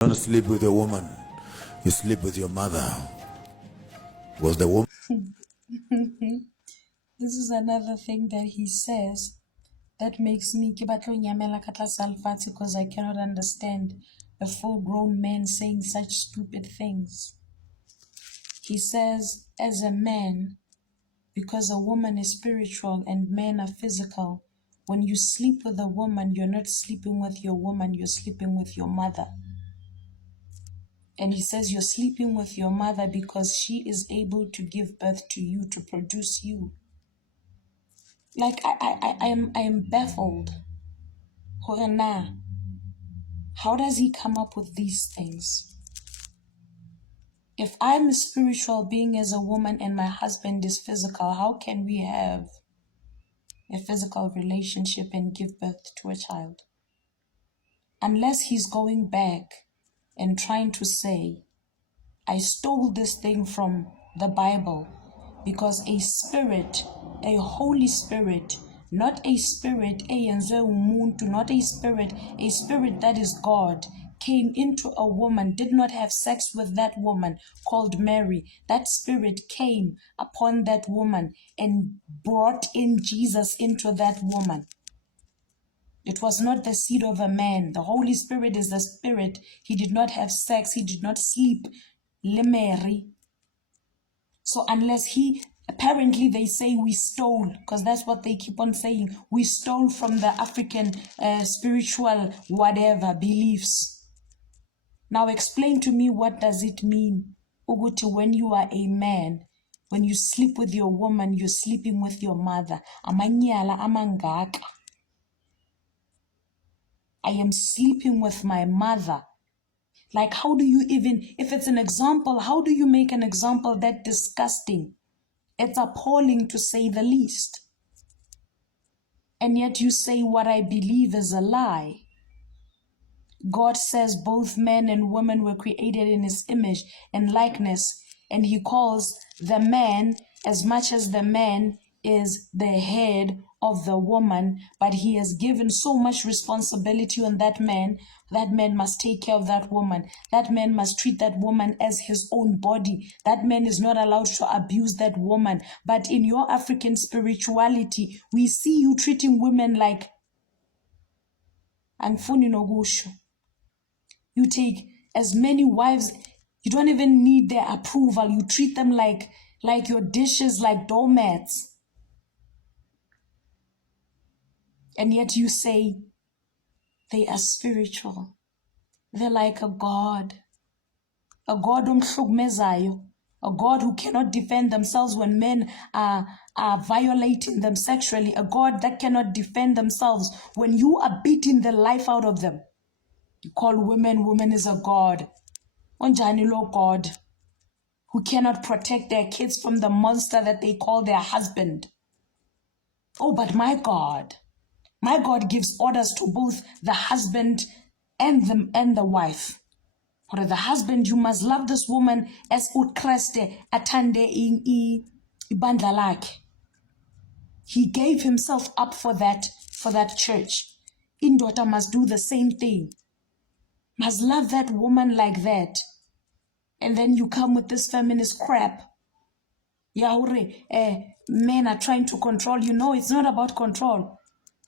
don't sleep with a woman, you sleep with your mother. Was the woman? This is another thing that he says that makes me because I cannot understand a full-grown man saying such stupid things. He says, as a man, because a woman is spiritual and men are physical, when you sleep with a woman, you're not sleeping with your woman, you're sleeping with your mother. And he says you're sleeping with your mother because she is able to give birth to you, to produce you. Like, I am baffled. How does he come up with these things? If I'm a spiritual being as a woman and my husband is physical, how can we have a physical relationship and give birth to a child? Unless he's going back and trying to say, I stole this thing from the Bible because a spirit, a Holy Spirit, not a spirit, not a spirit that is God, came into a woman, did not have sex with that woman called Mary. That spirit came upon that woman and brought in Jesus into that woman. It was not the seed of a man. The Holy Spirit is the spirit. He did not have sex. He did not sleep. Le Mary. So unless apparently they say we stole, because that's what they keep on saying. We stole from the African spiritual whatever beliefs. Now explain to me, what does it mean? Uguti, when you are a man, when you sleep with your woman, you're sleeping with your mother. Amanyala amangaka. I am sleeping with my mother. Like, how do you even, if it's an example, how do you make an example that disgusting? It's appalling to say the least. And yet you say what I believe is a lie. God says both men and women were created in his image and likeness, and he calls the man, as much as the man is the head of the woman, but he has given so much responsibility on that man must take care of that woman. That man must treat that woman as his own body. That man is not allowed to abuse that woman. But in your African spirituality, we see you treating women like angifuni nokusho. You take as many wives, you don't even need their approval. You treat them like your dishes, like doormats. And yet you say they are spiritual. They're like a God umhlukumezayo, a God who cannot defend themselves when men are violating them sexually, a God that cannot defend themselves when you are beating the life out of them. You call woman is a God. Onjani lo God, who cannot protect their kids from the monster that they call their husband. Oh, but my God gives orders to both the husband and the wife. For the husband, you must love this woman as uKreste atande ibandla lakhe. He gave himself up for that church. Indoda must do the same thing. Must love that woman like that. And then you come with this feminist crap. Men are trying to control you. No, it's not about control.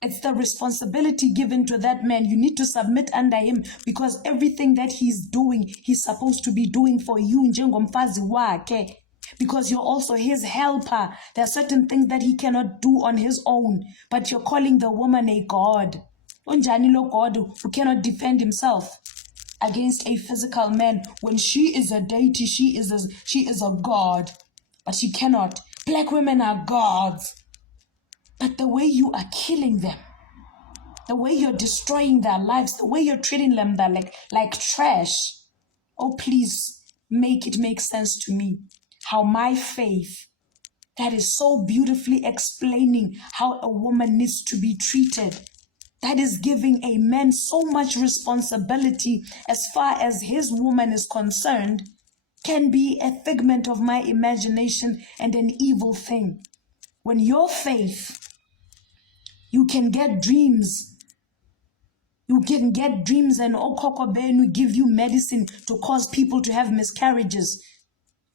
It's the responsibility given to that man. You need to submit under him because everything that he's doing, he's supposed to be doing for you. Njengomfazi wakhe. Because you're also his helper. There are certain things that he cannot do on his own. But you're calling the woman a God. Unjani lo God who cannot defend himself against a physical man when she is a deity, she is a God, but she cannot. Black women are gods, but the way you are killing them, the way you're destroying their lives, the way you're treating them like trash. Oh, please make it make sense to me how my faith that is so beautifully explaining how a woman needs to be treated, that is giving a man so much responsibility as far as his woman is concerned, can be a figment of my imagination and an evil thing. When your faith, you can get dreams You can get dreams and okoko benu give you medicine to cause people to have miscarriages,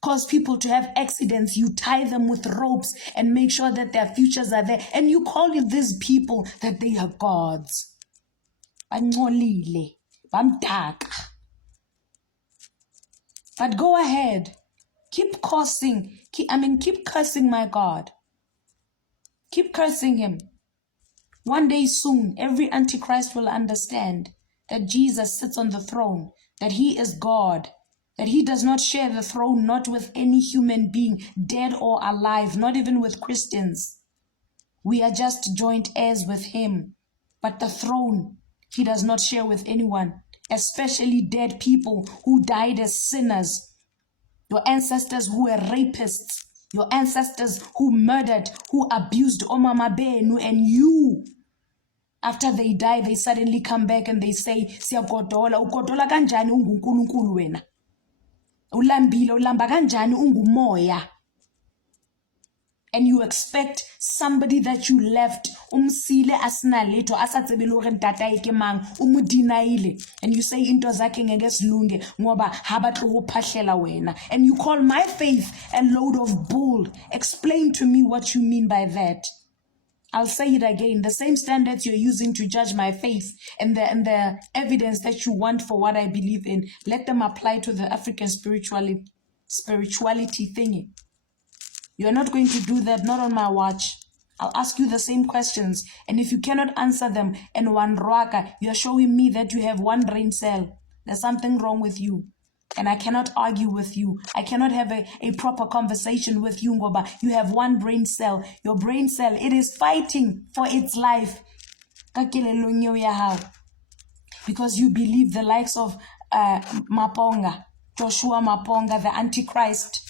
cause people to have accidents. You tie them with ropes and make sure that their futures are there. And you call these people that they are gods. Bangcolile, bamdaka. But go ahead. Keep cursing. Keep cursing my God. Keep cursing him. One day soon, every Antichrist will understand that Jesus sits on the throne, that he is God, that he does not share the throne, not with any human being, dead or alive, not even with Christians. We are just joint heirs with him. But the throne, he does not share with anyone, especially dead people who died as sinners. Your ancestors who were rapists, your ancestors who murdered, who abused Omama Benu, and you, after they die, they suddenly come back and they say, siyagodola, ugodola kanjani ungunkulunkulu wena? Ulambile, ulamba kanjani ungumoya? And you expect somebody that you left, umsile asinaleto, asatsebele hore ntata eke mang, umudinaile, and you say into zakhe ngeke silunge ngoba habatlo ho phahlela wena, and you call my faith a load of bull. Explain to me what you mean by that. I'll say it again. The same standards you're using to judge my faith and the evidence that you want for what I believe in, let them apply to the African spirituality thingy. You're not going to do that, not on my watch. I'll ask you the same questions, and if you cannot answer them in one raka, you're showing me that you have one brain cell. There's something wrong with you. And I cannot argue with you. I cannot have a proper conversation with you, Ngoba. You have one brain cell. Your brain cell, it is fighting for its life. Because you believe the likes of Maponga, Joshua Maponga, the Antichrist.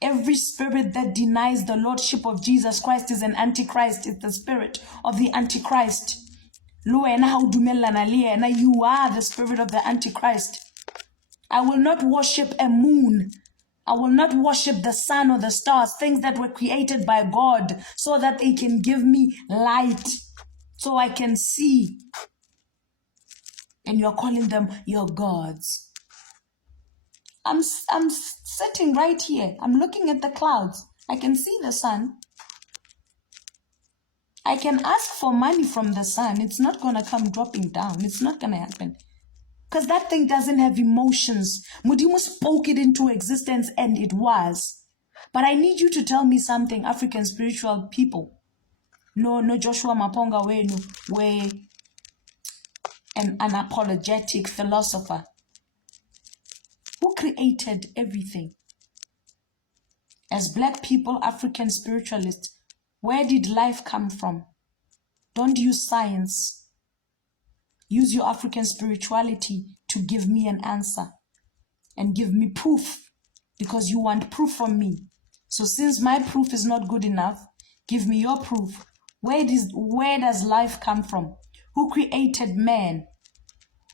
Every spirit that denies the lordship of Jesus Christ is an Antichrist. It's the spirit of the Antichrist. You are the spirit of the Antichrist. I will not worship a moon. I will not worship the sun or the stars, things that were created by God so that they can give me light, so I can see. And you're calling them your gods. I'm sitting right here. I'm looking at the clouds. I can see the sun. I can ask for money from the sun. It's not going to come dropping down. It's not going to happen. Because that thing doesn't have emotions. Mudimu spoke it into existence and it was. But I need you to tell me something, African spiritual people. No Joshua Maponga were an unapologetic philosopher who created everything. As black people, African spiritualists, where did life come from? Don't use science. Use your African spirituality to give me an answer and give me proof, because you want proof from me. So since my proof is not good enough, give me your proof. Where does life come from? Who created man?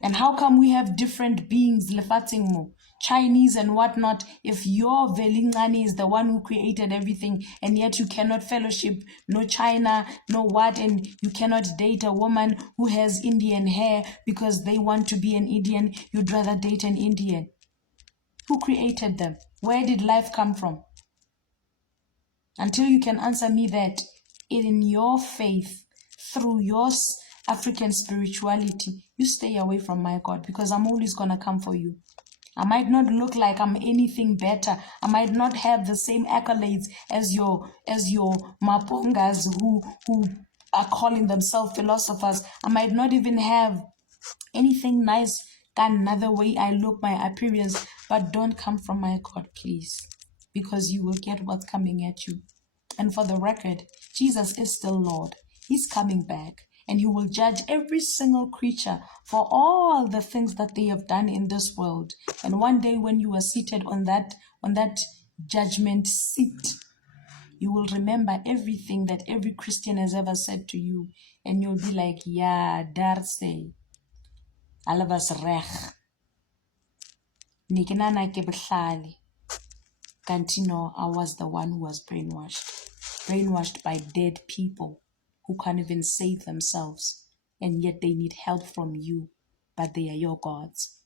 And how come we have different beings, lefatsingmo, Chinese and whatnot, if your Velingani is the one who created everything, and yet you cannot fellowship, no China, no what, and you cannot date a woman who has Indian hair because they want to be an Indian, you'd rather date an Indian. Who created them? Where did life come from? Until you can answer me that, in your faith, through your African spirituality, you stay away from my God, because I'm always going to come for you. I might not look like I'm anything better. I might not have the same accolades as your Mapongas who are calling themselves philosophers. I might not even have anything nice, another way I look, my appearance, but don't come from my God, please, because you will get what's coming at you. And for the record, Jesus is still Lord. He's coming back, and he will judge every single creature for all the things that they have done in this world. And one day when you are seated on that judgment seat, you will remember everything that every Christian has ever said to you, and you'll be like, yeah, darse, alabas rech, nikinana ke behlali. Kantino, I was the one who was brainwashed by dead people who can't even save themselves. and yet they need help from you, but they are your gods.